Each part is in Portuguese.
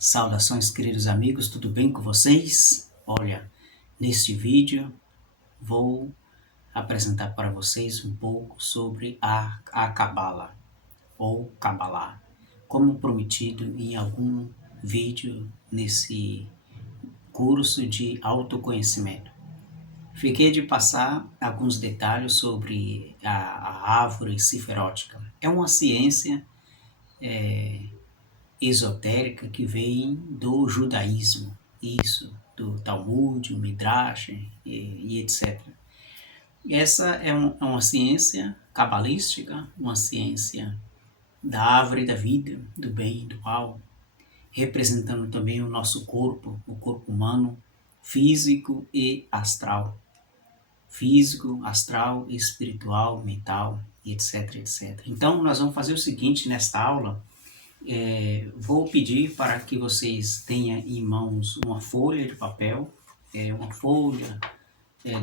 Saudações, queridos amigos, tudo bem com vocês? Olha, neste vídeo vou apresentar para vocês um pouco sobre a Cabala ou Cabalá, como prometido em algum vídeo nesse curso de autoconhecimento. Fiquei de passar alguns detalhes sobre a árvore ciferótica. É uma ciência esotérica que vem do judaísmo, isso, do Talmud, o Midrash e etc. Essa é uma ciência cabalística, uma ciência da árvore da vida, do bem e do mal, representando também o nosso corpo, o corpo humano, físico e astral. Físico, astral, espiritual, mental, etc, etc. Então, nós vamos fazer o seguinte nesta aula. Vou pedir para que vocês tenham em mãos uma folha de papel, uma folha,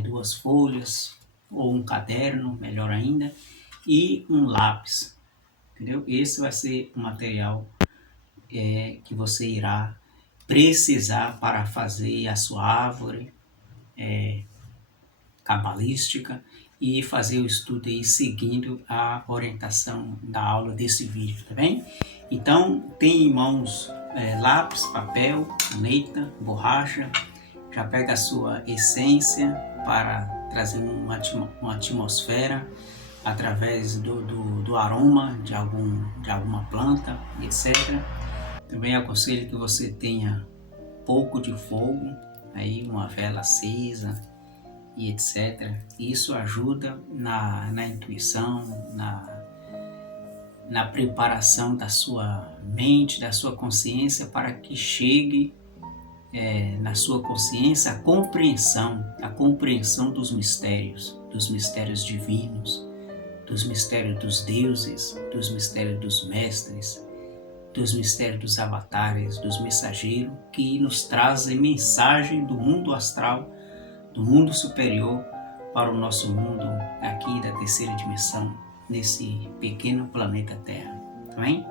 duas folhas, ou um caderno, melhor ainda, e um lápis, entendeu? Esse vai ser o material que você irá precisar para fazer a sua árvore cabalística e fazer o estudo aí seguindo a orientação da aula desse vídeo, tá bem? Então, tem em mãos lápis, papel, caneta, borracha, já pega a sua essência para trazer uma atmosfera através do aroma de alguma planta, etc. Também aconselho que você tenha pouco de fogo, aí uma vela acesa, e etc. Isso ajuda na intuição, na preparação da sua mente, da sua consciência, para que chegue na sua consciência a compreensão dos mistérios divinos, dos mistérios dos deuses, dos mistérios dos mestres, dos mistérios dos avatares, dos mensageiros, que nos trazem mensagem do mundo astral, do mundo superior para o nosso mundo aqui da terceira dimensão, nesse pequeno planeta Terra, tá bem?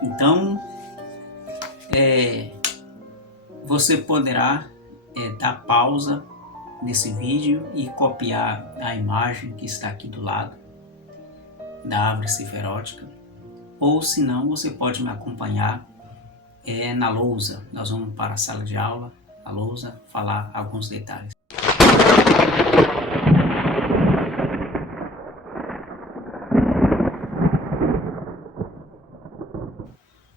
Então, você poderá dar pausa nesse vídeo e copiar a imagem que está aqui do lado da árvore ciferótica, ou se não, você pode me acompanhar na lousa. Nós vamos para a sala de aula, a lousa, falar alguns detalhes.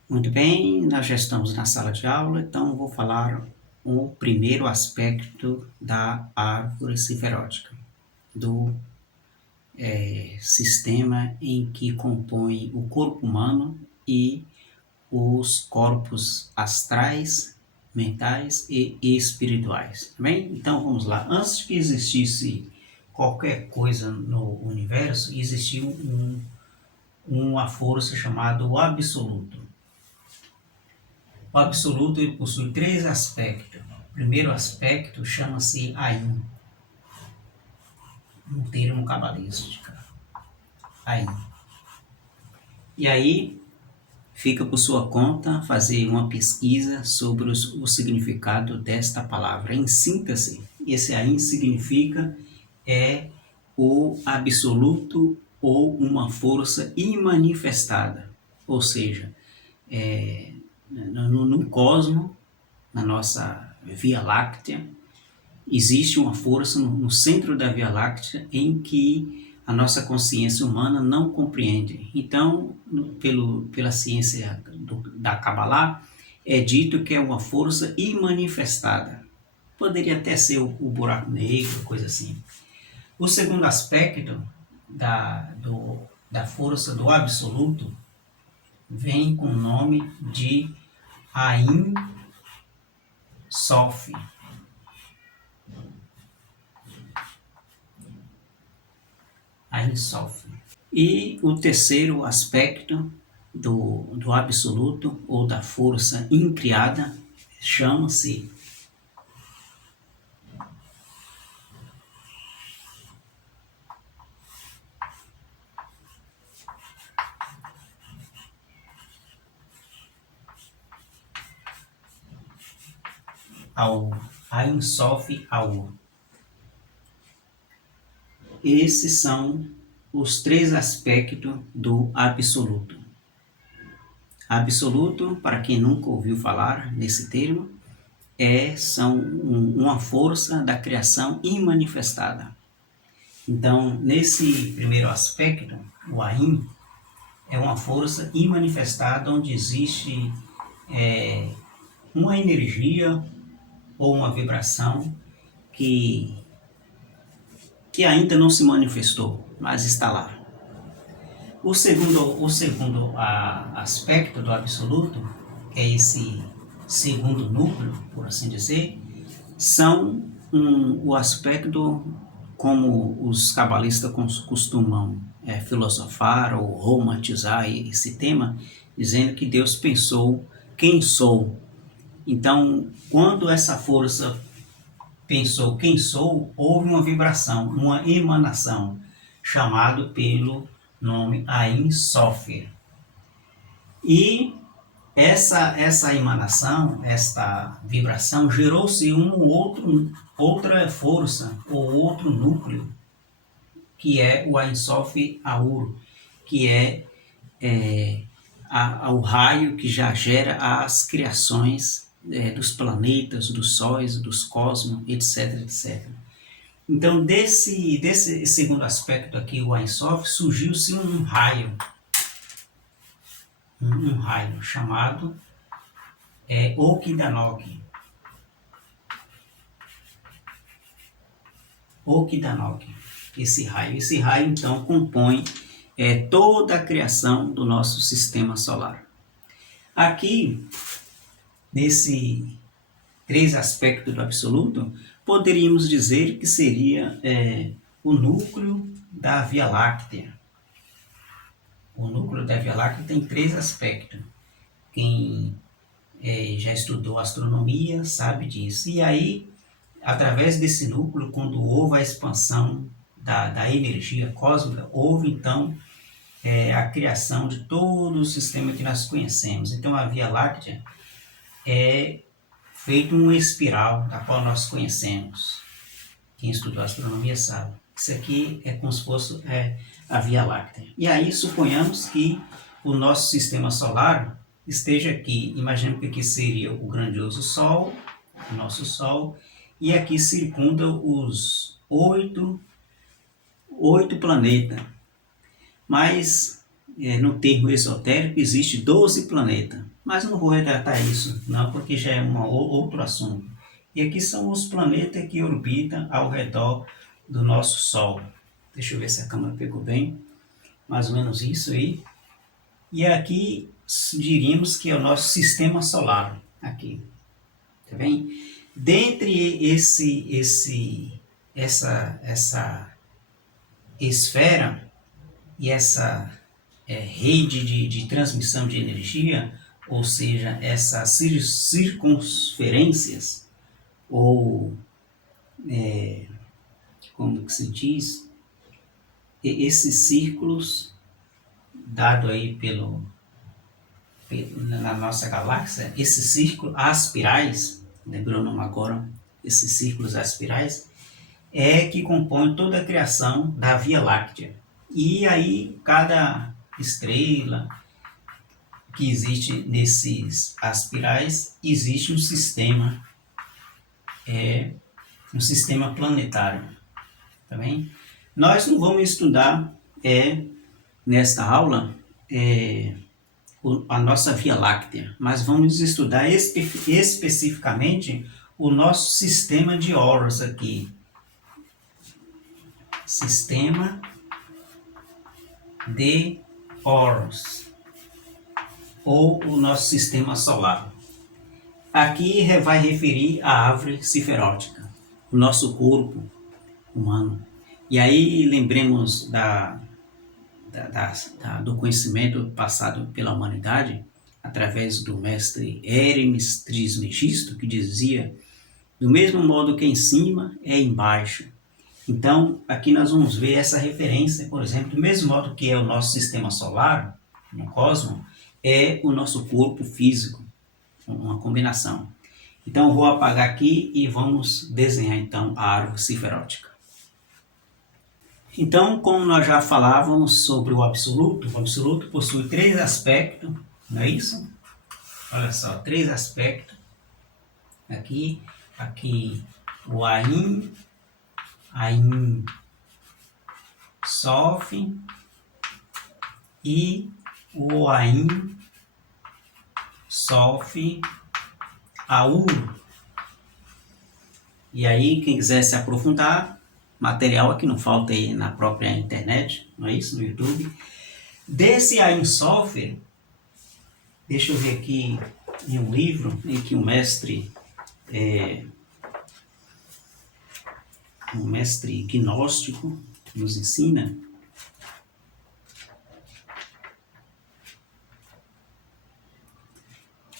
Muito bem, nós já estamos na sala de aula, então vou falar o primeiro aspecto da árvore ciferótica, do sistema em que compõe o corpo humano e os corpos astrais, mentais e espirituais. Tá bem? Então vamos lá. Antes que existisse qualquer coisa no universo, existia uma força chamada o absoluto. O absoluto ele possui três aspectos. O primeiro aspecto chama-se Ain, um termo cabalístico. Ain. E aí fica por sua conta fazer uma pesquisa sobre o significado desta palavra. Em síntese, esse Ain significa o absoluto ou uma força imanifestada. Ou seja, no cosmos, na nossa Via Láctea, existe uma força no centro da Via Láctea em que a nossa consciência humana não compreende. Então, pela ciência da Kabbalah, é dito que é uma força imanifestada. Poderia até ser o buraco negro, coisa assim. O segundo aspecto da força do absoluto vem com o nome de Ain Sof. Ain Sof. E o terceiro aspecto do absoluto ou da força incriada chama-se ao Ein Sof Aur. Esses são os três aspectos do absoluto. Absoluto, para quem nunca ouviu falar nesse termo, são uma força da criação imanifestada. Então, nesse primeiro aspecto, o Ain é uma força imanifestada onde existe uma energia ou uma vibração que ainda não se manifestou, mas está lá. O segundo aspecto do absoluto, que é esse segundo núcleo, por assim dizer, são o aspecto como os cabalistas costumam filosofar ou romantizar esse tema, dizendo que Deus pensou quem sou. Então, quando essa força pensou quem sou, houve uma vibração, uma emanação, chamado pelo nome Ein Sof. E essa emanação, esta vibração, gerou-se outra força, ou outro núcleo, que é o Ein Sof Aur, que é o raio que já gera as criações dos planetas, dos sóis, dos cosmos, etc, etc. Então, desse segundo aspecto aqui, o Ein Sof, surgiu-se um raio, chamado Okidanok. Esse raio, então, compõe toda a criação do nosso sistema solar. Aqui, nesse três aspectos do absoluto, poderíamos dizer que seria o núcleo da Via Láctea. O núcleo da Via Láctea tem três aspectos. Quem já estudou astronomia sabe disso. E aí, através desse núcleo, quando houve a expansão da energia cósmica, houve então a criação de todo o sistema que nós conhecemos. Então, a Via Láctea é feito uma espiral, da qual nós conhecemos. Quem estudou astronomia sabe. Isso aqui é como se fosse a Via Láctea. E aí, suponhamos que o nosso sistema solar esteja aqui. Imaginemos que aqui seria o grandioso Sol, o nosso Sol, e aqui circunda os oito planetas. Mas, no termo esotérico, existe 12 planetas. Mas não vou retratar isso, não, porque já é outro assunto. E aqui são os planetas que orbitam ao redor do nosso Sol. Deixa eu ver se a câmera pegou bem. Mais ou menos isso aí. E aqui diríamos que é o nosso sistema solar. Aqui. Tá bem? Dentre essa esfera e essa rede de transmissão de energia, ou seja, essas circunferências, ou como que se diz, esses círculos dado aí na nossa galáxia, esses círculos aspirais, lembrou o nome agora, esses círculos aspirais, que compõem toda a criação da Via Láctea. E aí, cada estrela que existe nesses aspirais, existe um sistema planetário. Tá bem? Nós não vamos estudar nesta aula a nossa Via Láctea, mas vamos estudar especificamente o nosso sistema de Horus aqui. Sistema de Horus, ou o nosso sistema solar. Aqui vai referir a árvore ciferótica, o nosso corpo humano. E aí lembremos do conhecimento passado pela humanidade, através do mestre Hermes Trismegisto, que dizia, do mesmo modo que em cima é embaixo. Então, aqui nós vamos ver essa referência, por exemplo, do mesmo modo que é o nosso sistema solar, no cosmos, é o nosso corpo físico, uma combinação. Então eu vou apagar aqui e vamos desenhar então a árvore ciferótica. Então, como nós já falávamos sobre o absoluto possui três aspectos, não é isso? Olha só, três aspectos. Aqui o Ain Sof e o Ain Sof Aur. E aí, quem quiser se aprofundar, material aqui não falta aí na própria internet, não é isso? No YouTube. Desse Ain Sof, deixa eu ver aqui em um livro em que um mestre gnóstico nos ensina.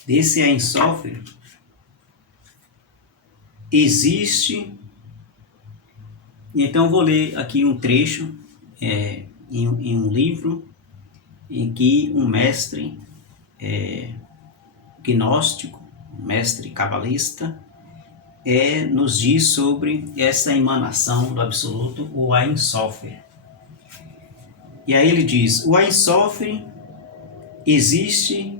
Desse Ain Sof existe. Então vou ler aqui um trecho em um livro em que um mestre gnóstico, um mestre cabalista, nos diz sobre essa emanação do absoluto, o Ein Sof. E aí ele diz: o Ein Sof existe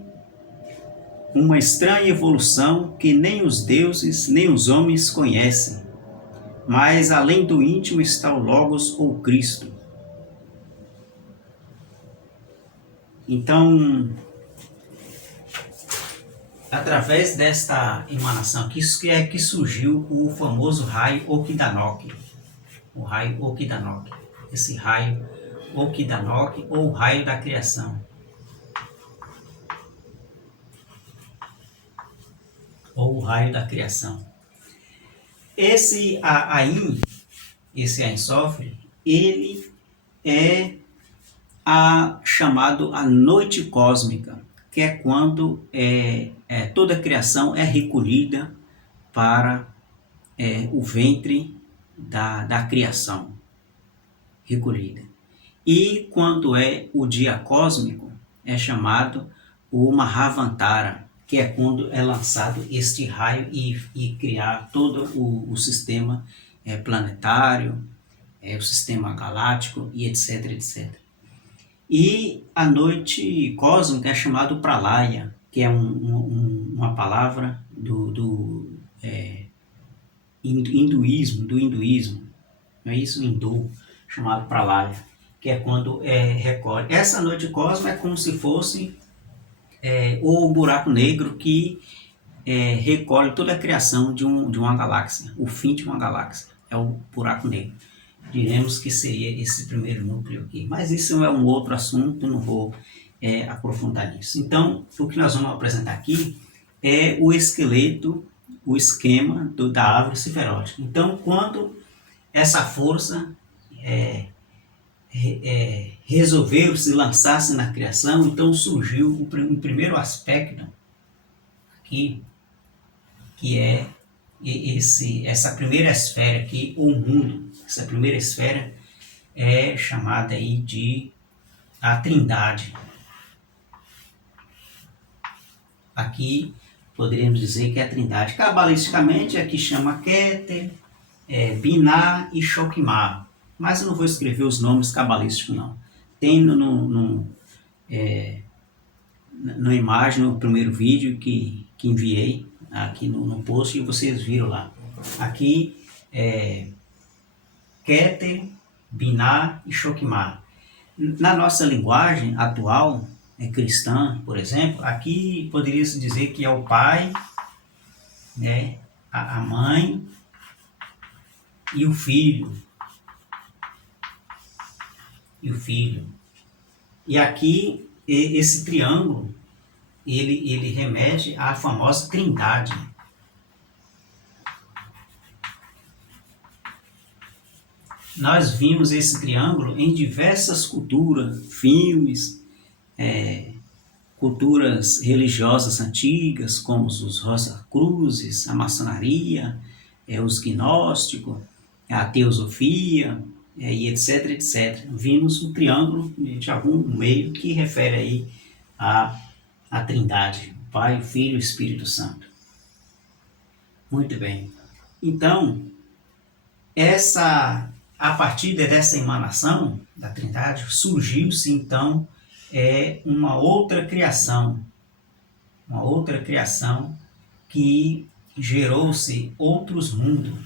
uma estranha evolução que nem os deuses nem os homens conhecem, mas além do íntimo está o Logos ou Cristo. Então, através desta emanação aqui, isso é que surgiu o famoso raio Okidanok. O raio Okidanok. Esse raio Okidanok, ou raio da criação. Ou o raio da criação. Esse Ain, esse Ein Sof, ele é chamado a noite cósmica, que é quando toda a criação é recolhida para o ventre da criação, recolhida. E quando é o dia cósmico, é chamado o Mahavantara, que é quando é lançado este raio e criar todo o sistema planetário, o sistema galáctico e etc, etc. E a noite cósmica é chamado Pralaya, que é uma palavra do hinduísmo, não é isso? Hindu, chamado Pralaya, que é quando recolhe. Essa noite cósmica é como se fosse o buraco negro que recolhe toda a criação de uma galáxia, o fim de uma galáxia, é o buraco negro. Diremos que seria esse primeiro núcleo aqui, mas isso é um outro assunto, não vou aprofundar nisso. Então, o que nós vamos apresentar aqui é o esqueleto, o esquema da árvore ciferótica. Então, quando essa força resolveu se lançar-se na criação, então surgiu o primeiro aspecto aqui, que é essa primeira esfera aqui, o mundo. Essa primeira esfera é chamada aí de a Trindade. Aqui poderíamos dizer que é a Trindade. Cabalisticamente aqui chama Keter, Binah e Shokmah. Mas eu não vou escrever os nomes cabalísticos não. Tem na imagem, no primeiro vídeo que enviei aqui no post, e vocês viram lá. Aqui Keter, Binah e Shokmah. Na nossa linguagem atual, cristã, por exemplo, aqui poderia-se dizer que é o pai, né, a mãe e o filho. E aqui, esse triângulo, ele remete à famosa Trindade. Nós vimos esse triângulo em diversas culturas, filmes, culturas religiosas antigas, como os Rosacruzes, a maçonaria, os gnósticos, a teosofia, e etc, etc. Vimos um triângulo de algum meio que refere aí à Trindade, Pai, Filho e Espírito Santo. Muito bem. Então, a partir dessa emanação da Trindade, surgiu-se então uma outra criação que gerou-se outros mundos.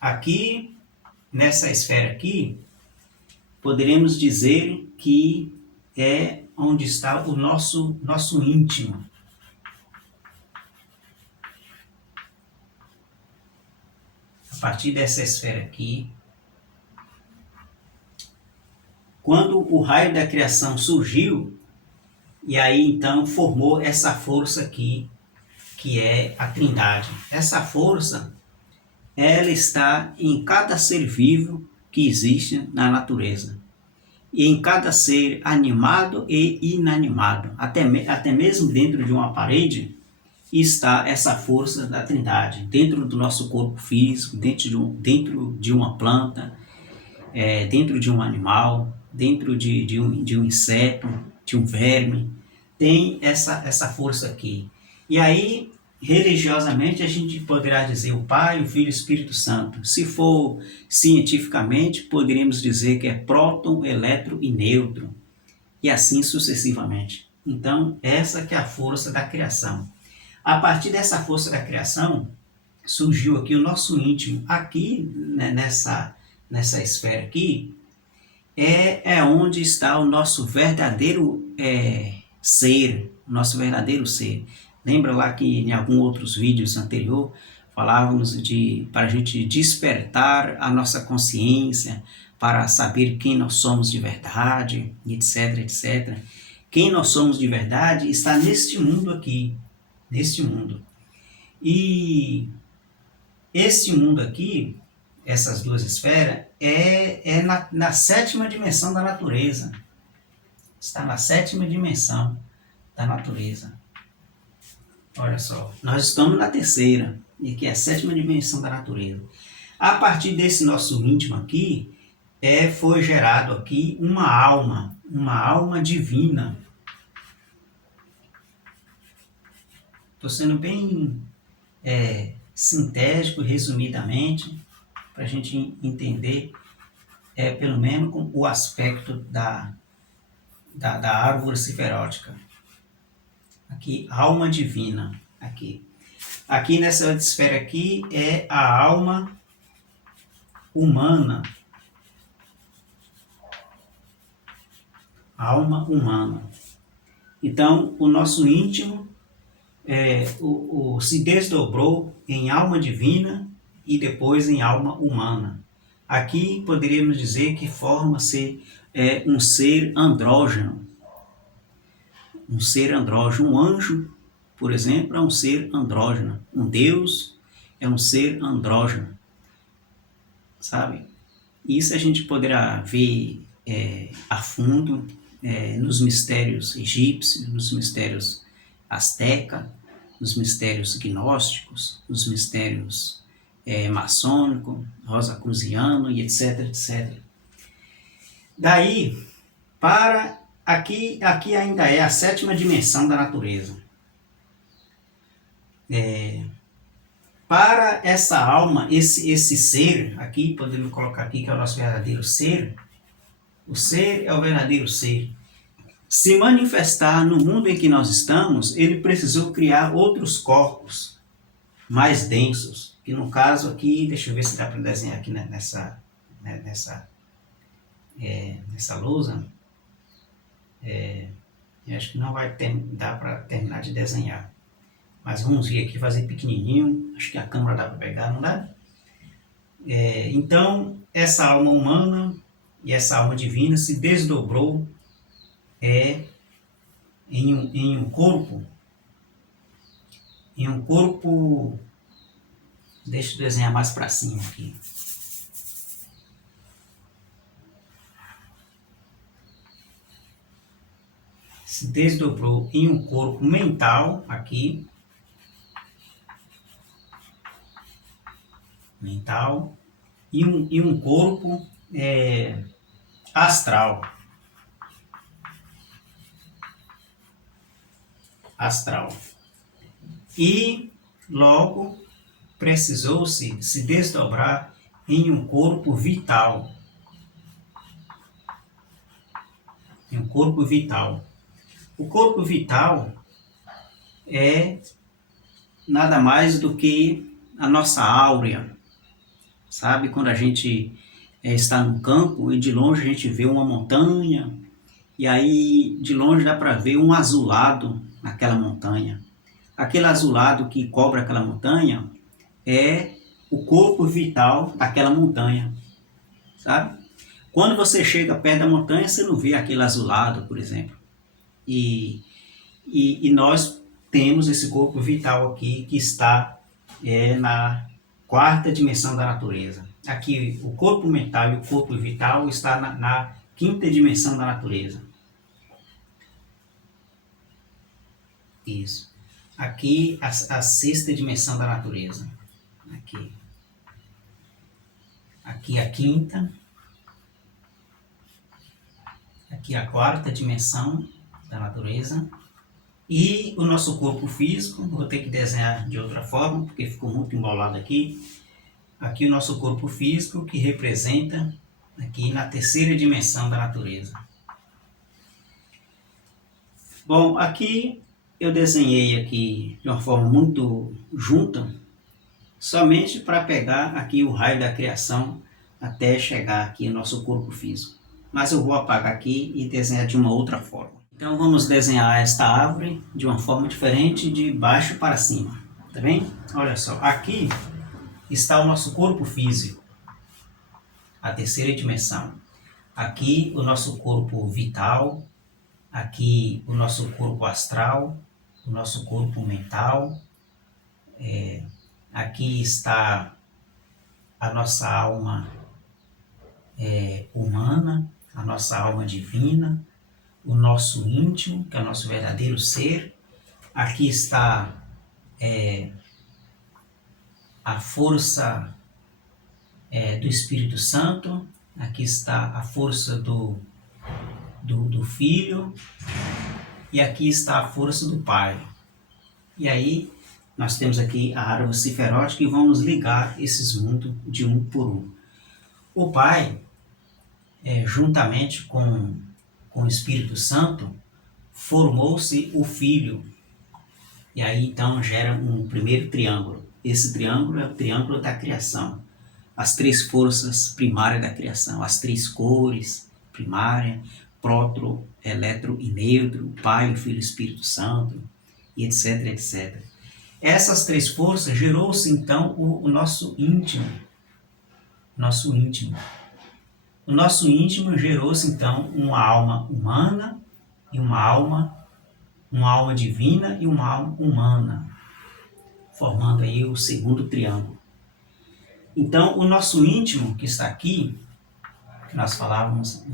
Aqui, nessa esfera aqui, poderemos dizer que é onde está o nosso íntimo. A partir dessa esfera aqui, quando o raio da criação surgiu, e aí então formou essa força aqui, que é a Trindade. Essa força, ela está em cada ser vivo que existe na natureza. E em cada ser animado e inanimado. Até mesmo dentro de uma parede está essa força da Trindade. Dentro do nosso corpo físico, dentro de uma planta, dentro de um animal, dentro de um inseto, de um verme, tem essa força aqui. E aí, religiosamente, a gente poderá dizer o Pai, o Filho e o Espírito Santo. Se for cientificamente, poderíamos dizer que é próton, elétron e nêutron, e assim sucessivamente. Então, essa que é a força da criação. A partir dessa força da criação, surgiu aqui o nosso íntimo. Aqui, né, nessa esfera aqui, é onde está o nosso verdadeiro ser, nosso verdadeiro ser. Lembra lá que em alguns outros vídeos anterior falávamos para a gente despertar a nossa consciência, para saber quem nós somos de verdade, etc, etc. Quem nós somos de verdade está neste mundo aqui, neste mundo. E esse mundo aqui, essas duas esferas, é na sétima dimensão da natureza. Está na sétima dimensão da natureza. Olha só, nós estamos na terceira, e que é a sétima dimensão da natureza. A partir desse nosso íntimo aqui, foi gerado aqui uma alma divina. Estou sendo bem sintético, resumidamente, para a gente entender, pelo menos, o aspecto da árvore ciferótica. Aqui, alma divina. Aqui nessa esfera aqui é a alma humana. Alma humana. Então, o nosso íntimo se desdobrou em alma divina e depois em alma humana. Aqui poderíamos dizer que forma-se um ser andrógeno. Um ser andrógeno. Um anjo, por exemplo, é um ser andrógeno. Um Deus é um ser andrógeno. Sabe? Isso a gente poderá ver a fundo nos mistérios egípcios, nos mistérios asteca, nos mistérios gnósticos, nos mistérios maçônico, rosacruciano e etc, etc. Daí, aqui ainda é a sétima dimensão da natureza. Para essa alma, esse ser, aqui podemos colocar aqui que é o nosso verdadeiro ser, o ser é o verdadeiro ser. Se manifestar no mundo em que nós estamos, ele precisou criar outros corpos mais densos, que no caso aqui, deixa eu ver se dá para desenhar aqui nessa lousa, eu acho que não vai dar para terminar de desenhar, mas vamos vir aqui fazer pequenininho, acho que a câmera dá para pegar, não dá? Então, essa alma humana e essa alma divina se desdobrou em um corpo, deixa eu desenhar mais para cima aqui. Se desdobrou em um corpo mental, aqui, mental, e um corpo astral. astral. E logo precisou-se se desdobrar em um corpo vital. Em um corpo vital. O corpo vital é nada mais do que a nossa áurea. Sabe, quando a gente está no campo e de longe a gente vê uma montanha, e aí de longe dá para ver um azulado naquela montanha. Aquele azulado que cobre aquela montanha é o corpo vital daquela montanha, sabe? Quando você chega perto da montanha, você não vê aquele azulado, por exemplo. E nós temos esse corpo vital aqui que está na quarta dimensão da natureza. Aqui o corpo mental e o corpo vital está na quinta dimensão da natureza. Isso. Aqui a sexta dimensão da natureza. Aqui a quinta. Aqui a quarta dimensão da natureza. E o nosso corpo físico, vou ter que desenhar de outra forma, porque ficou muito embolado aqui. Aqui o nosso corpo físico, que representa aqui na terceira dimensão da natureza. Bom, aqui eu desenhei aqui de uma forma muito junta, somente para pegar aqui o raio da criação até chegar aqui no nosso corpo físico. Mas eu vou apagar aqui e desenhar de uma outra forma. Então vamos desenhar esta árvore de uma forma diferente, de baixo para cima. Tá bem? Olha só, aqui está o nosso corpo físico, a terceira dimensão. Aqui o nosso corpo vital, aqui o nosso corpo astral, o nosso corpo mental. Aqui está a nossa alma humana, a nossa alma divina, o nosso íntimo, que é o nosso verdadeiro ser. Aqui está a força do Espírito Santo, aqui está a força do Filho, e aqui está a força do Pai. E aí nós temos aqui a árvore ciferótica e vamos ligar esses mundos de um por um. O Pai, juntamente com o Espírito Santo, formou-se o Filho. E aí então gera um primeiro triângulo. Esse triângulo é o triângulo da criação. As três forças primárias da criação, as três cores primárias, próton, elétron e nêutron, Pai, o Filho e o Espírito Santo, e etc, etc. Essas três forças gerou-se então o nosso íntimo. Nosso íntimo. O nosso íntimo gerou-se então uma alma humana e uma alma divina e uma alma humana, formando aí o segundo triângulo. Então, o nosso íntimo, que está aqui, que nós falávamos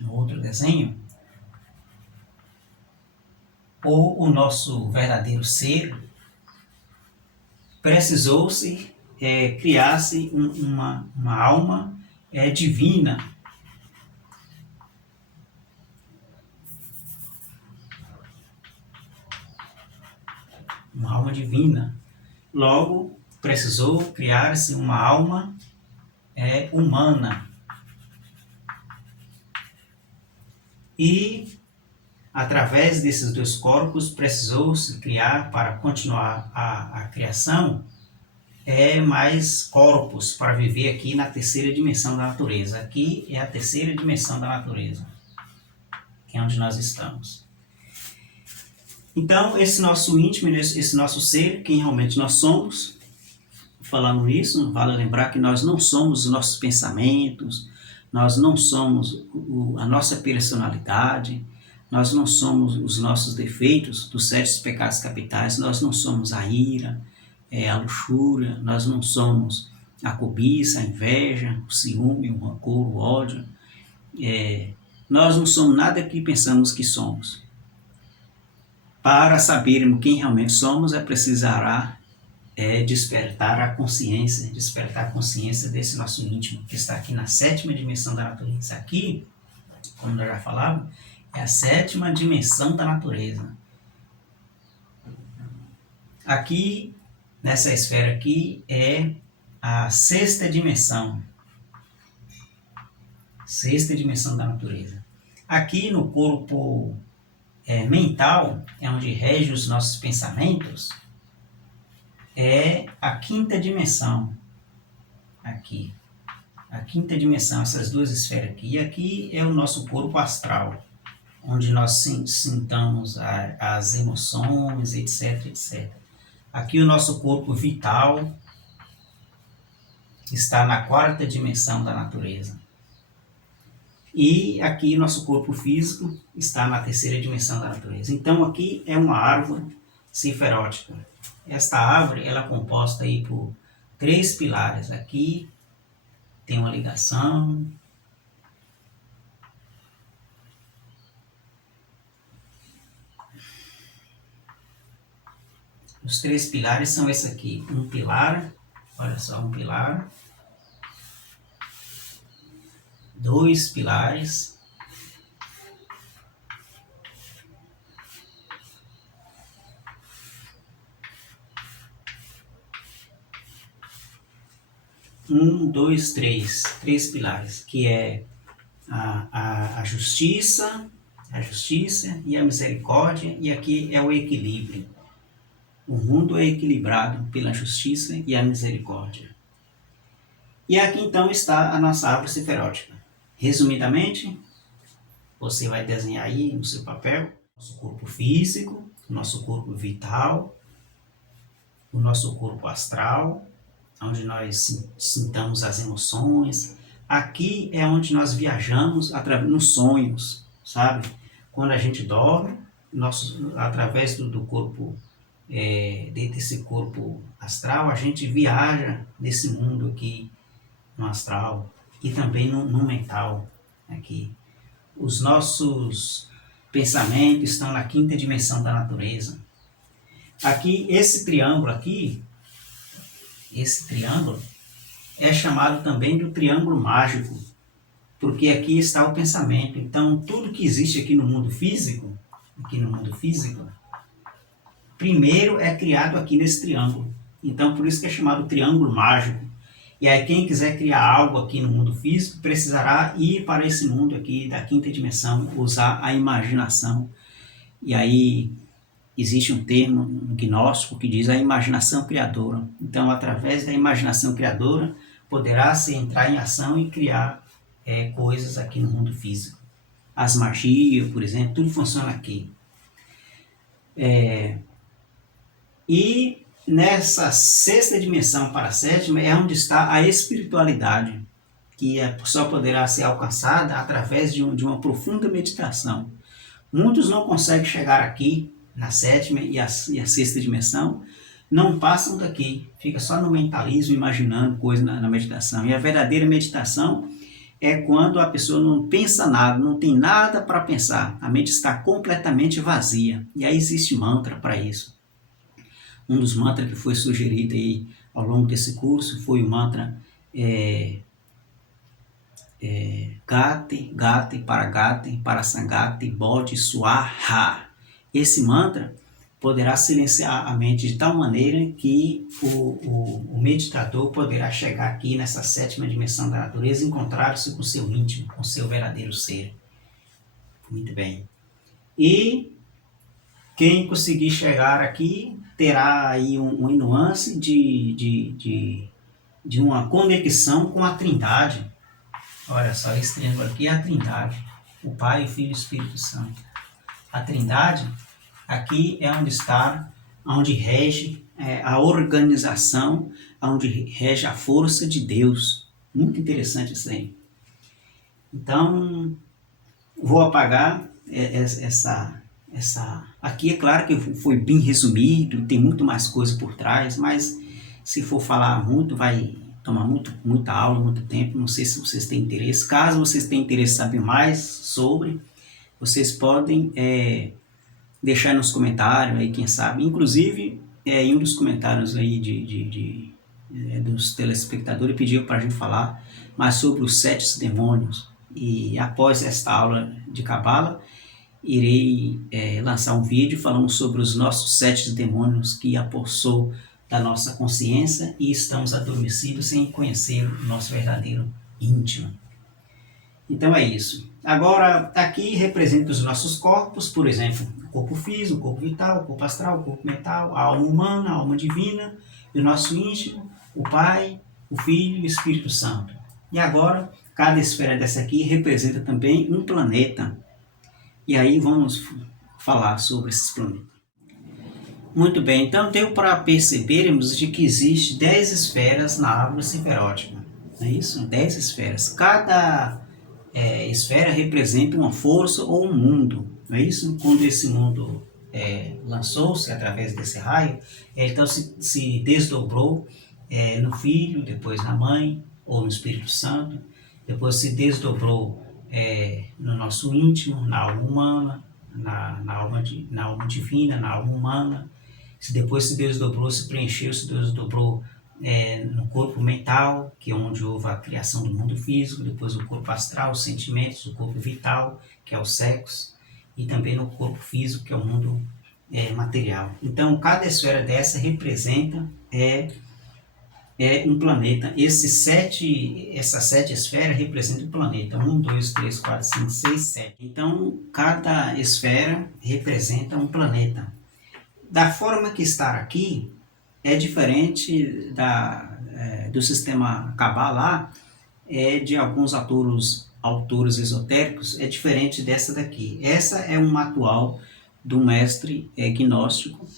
no outro desenho, ou o nosso verdadeiro ser, precisou-se criar-se uma alma divina. Uma alma divina. Logo, precisou criar-se uma alma humana. E, através desses dois corpos, precisou-se criar, para continuar a criação, mais corpos para viver aqui na terceira dimensão da natureza. Aqui é a terceira dimensão da natureza, que é onde nós estamos. Então, esse nosso íntimo, esse nosso ser, quem realmente nós somos, falando isso, vale lembrar que nós não somos os nossos pensamentos, nós não somos a nossa personalidade, nós não somos os nossos defeitos dos 7 pecados capitais, nós não somos a ira, a luxúria, nós não somos a cobiça, a inveja, o ciúme, o rancor, o ódio. Nós não somos nada que pensamos que somos. Para sabermos quem realmente somos, precisará despertar a consciência desse nosso íntimo, que está aqui na 7ª dimensão da natureza. Aqui, como nós já falávamos, é a 7ª dimensão da natureza. Aqui, nessa esfera aqui, é a sexta dimensão da natureza. Aqui no corpo mental, é onde rege os nossos pensamentos, é a quinta dimensão. Aqui, a quinta dimensão, essas duas esferas aqui. E aqui é o nosso corpo astral, onde nós sintamos as emoções, etc, etc. Aqui o nosso corpo vital está na quarta dimensão da natureza. E aqui nosso corpo físico está na terceira dimensão da natureza. Então aqui é uma árvore ciferótica. Esta árvore ela é composta aí por 3 pilares. Aqui tem uma ligação. Os 3 pilares são esse aqui. Um pilar, olha só, um pilar. 2 pilares. Um, dois, três pilares, que é a justiça e a misericórdia, e aqui é o equilíbrio. O mundo é equilibrado pela justiça e a misericórdia. E aqui então está a nossa árvore ciferótica. Resumidamente, você vai desenhar aí no seu papel nosso corpo físico, nosso corpo vital, o nosso corpo astral, onde nós sintamos as emoções. Aqui é onde nós viajamos nos sonhos, sabe? Quando a gente dorme, através do corpo, desse corpo astral, a gente viaja nesse mundo aqui, no astral, e também no mental, aqui. Os nossos pensamentos estão na quinta dimensão da natureza. Aqui, esse triângulo é chamado também de triângulo mágico, porque aqui está o pensamento. Então, tudo que existe aqui no mundo físico, primeiro é criado aqui nesse triângulo. Então, por isso que é chamado triângulo mágico. E aí, quem quiser criar algo aqui no mundo físico, precisará ir para esse mundo aqui da quinta dimensão, usar a imaginação. E aí, existe um termo gnóstico que diz a imaginação criadora. Então, através da imaginação criadora, poderá-se entrar em ação e criar coisas aqui no mundo físico. As magias, por exemplo, tudo funciona aqui. E nessa sexta dimensão para a sétima é onde está a espiritualidade, que só poderá ser alcançada através de uma profunda meditação. Muitos não conseguem chegar aqui na sétima e a sexta dimensão, não passam daqui, fica só no mentalismo, imaginando coisas na meditação. E a verdadeira meditação é quando a pessoa não pensa nada, não tem nada para pensar, a mente está completamente vazia. E aí existe mantra para isso. Um dos mantras que foi sugerido aí ao longo desse curso foi o mantra Gate, Parasangate, Bodhi, Swaha. Esse mantra poderá silenciar a mente de tal maneira que o meditador poderá chegar aqui nessa sétima dimensão da natureza e encontrar-se com o seu íntimo, com o seu verdadeiro ser. Muito bem. E quem conseguir chegar aqui terá aí uma nuance de uma conexão com a Trindade. Olha só, esse triângulo aqui é a Trindade, o Pai, o Filho e o Espírito Santo. A Trindade aqui é onde está, onde rege a organização, onde rege a força de Deus. Muito interessante isso aí. Então, vou apagar essa. Aqui é claro que foi bem resumido, tem muito mais coisa por trás, mas se for falar muito, vai tomar muita aula, muito tempo. Não sei se vocês têm interesse. Caso vocês tenham interesse em saber mais sobre, vocês podem deixar nos comentários aí, quem sabe. Inclusive, em um dos comentários aí dos telespectadores pediu para a gente falar mais sobre os 7 demônios. E após esta aula de Cabala, irei lançar um vídeo falando sobre os nossos 7 demônios que apossou da nossa consciência e estamos adormecidos sem conhecer o nosso verdadeiro íntimo. Então é isso. Agora, aqui representa os nossos corpos, por exemplo, o corpo físico, o corpo vital, o corpo astral, o corpo mental, a alma humana, a alma divina, e o nosso íntimo, o Pai, o Filho e o Espírito Santo. E agora, cada esfera dessa aqui representa também um planeta. E aí vamos falar sobre esses planetas. Muito bem, então deu para percebermos de que existe 10 esferas na árvore seferótica. Não é isso? 10 esferas. Cada esfera representa uma força ou um mundo. Não é isso? Quando esse mundo lançou-se através desse raio, então se desdobrou no Filho, depois na Mãe, ou no Espírito Santo, depois se desdobrou no nosso íntimo, na alma humana, na alma divina, na alma humana. Depois se desdobrou, se preencheu, se desdobrou no corpo mental, que é onde houve a criação do mundo físico, depois o corpo astral, os sentimentos, o corpo vital, que é o sexo, e também no corpo físico, que é o mundo material. Então, cada esfera dessa representa um planeta. Essas 7 esferas representam um planeta. 1, 2, 3, 4, 5, 6, 7. Então, cada esfera representa um planeta. Da forma que está aqui, é diferente do sistema Kabbalah, de alguns autores esotéricos, é diferente dessa daqui. Essa é um atual do mestre gnóstico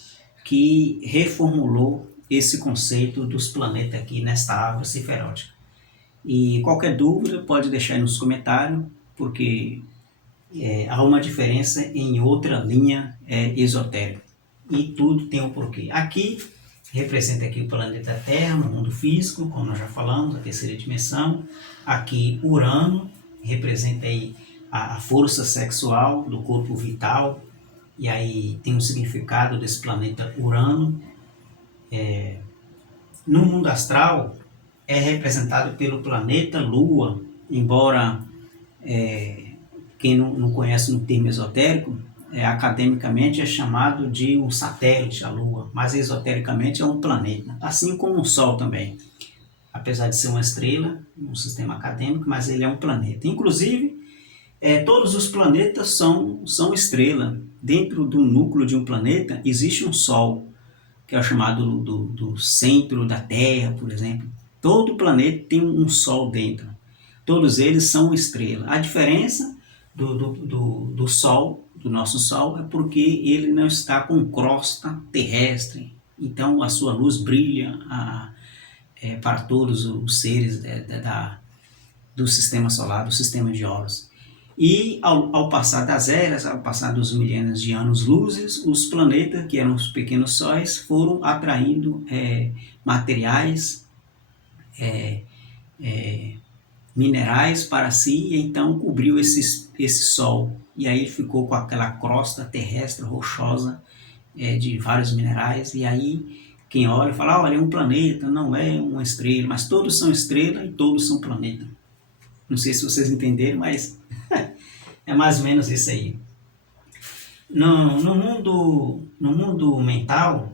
que reformulou esse conceito dos planetas aqui nesta árvore seferótica. E qualquer dúvida pode deixar aí nos comentários, porque há uma diferença em outra linha esotérica. E tudo tem um porquê. Aqui representa aqui o planeta Terra, no mundo físico, como nós já falamos, a terceira dimensão. Aqui Urano representa aí a força sexual do corpo vital, e aí tem um significado desse planeta Urano. No mundo astral é representado pelo planeta Lua, embora quem não conhece no termo esotérico, academicamente é chamado de um satélite, a Lua, mas esotericamente é um planeta, assim como o Sol também. Apesar de ser uma estrela, no sistema acadêmico, mas ele é um planeta. Inclusive, todos os planetas são estrela. Dentro do núcleo de um planeta existe um Sol, que é o chamado do centro da Terra, por exemplo. Todo planeta tem um Sol dentro. Todos eles são estrela. A diferença do Sol, do nosso Sol, é porque ele não está com crosta terrestre. Então a sua luz brilha para todos os seres do sistema solar, do sistema de Horus. E ao passar das eras, ao passar dos milênios de anos-luzes, os planetas, que eram os pequenos sóis, foram atraindo materiais, minerais para si, e então cobriu esse Sol. E aí ficou com aquela crosta terrestre rochosa de vários minerais, e aí quem olha fala, olha, é um planeta, não é uma estrela, mas todos são estrela e todos são planeta. Não sei se vocês entenderam, mas é mais ou menos isso aí. No mundo mental,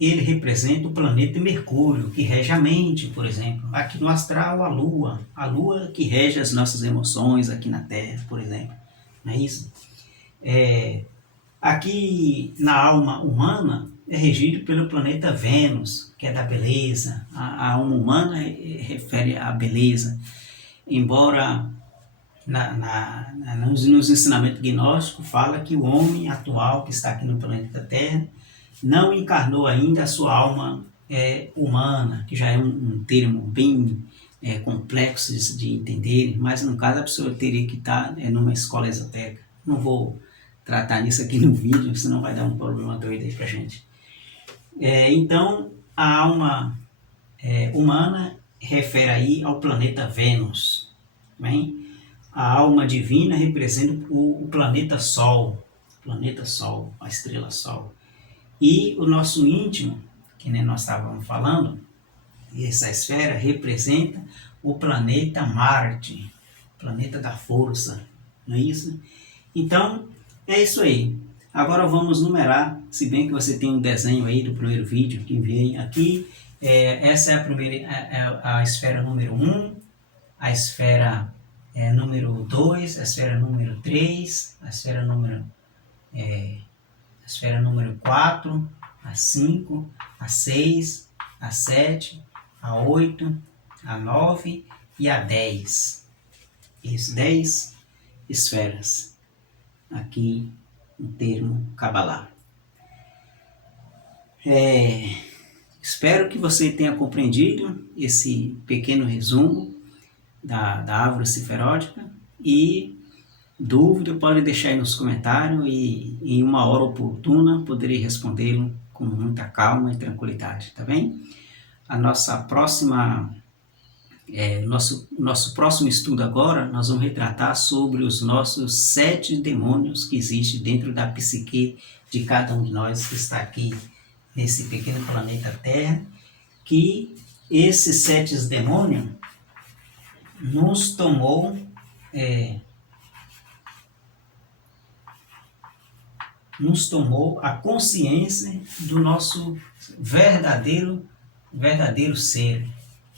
ele representa o planeta Mercúrio, que rege a mente, por exemplo. Aqui no astral, a Lua que rege as nossas emoções aqui na Terra, por exemplo. Não é isso? Aqui na alma humana, é regido pelo planeta Vênus, que é da beleza. A alma humana refere à beleza. Embora nos ensinamentos gnósticos fala que o homem atual que está aqui no planeta Terra não encarnou ainda a sua alma humana, que já é um termo bem complexo de entender, mas no caso a pessoa teria que estar numa escola esotérica. Não vou tratar nisso aqui no vídeo, senão vai dar um problema doido aí pra gente. Então, a alma humana refere aí ao planeta Vênus, bem? A alma divina representa o planeta Sol, a estrela Sol. E o nosso íntimo, que nem nós estávamos falando, essa esfera representa o planeta Marte, planeta da força, não é isso? Então, É isso aí. Agora vamos numerar, se bem que você tem um desenho aí do primeiro vídeo que enviei aqui. Essa é a primeira, a esfera número 1, a esfera número 2, a esfera número 3, a esfera número 4, a 5, a 6, a 7, a 8, a 9 e a 10. Isso, 10 esferas aqui no termo Kabbalah. Espero que você tenha compreendido esse pequeno resumo da árvore ciferótica e dúvida pode deixar aí nos comentários e em uma hora oportuna poderei respondê-lo com muita calma e tranquilidade, tá bem? A nossa próxima nosso próximo estudo agora, nós vamos retratar sobre os nossos 7 demônios que existem dentro da psique de cada um de nós que está aqui nesse pequeno planeta Terra, que esses 7 demônios nos tomou a consciência do nosso verdadeiro ser,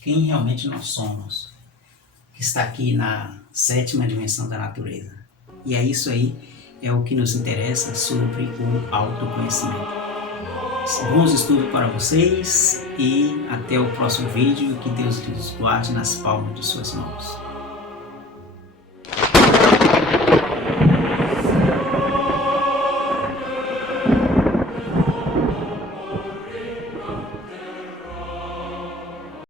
quem realmente nós somos, que está aqui na 7ª dimensão da natureza. E é isso aí, é o que nos interessa sobre o autoconhecimento. Bons estudos para vocês e até o próximo vídeo. Que Deus nos guarde nas palmas de suas mãos.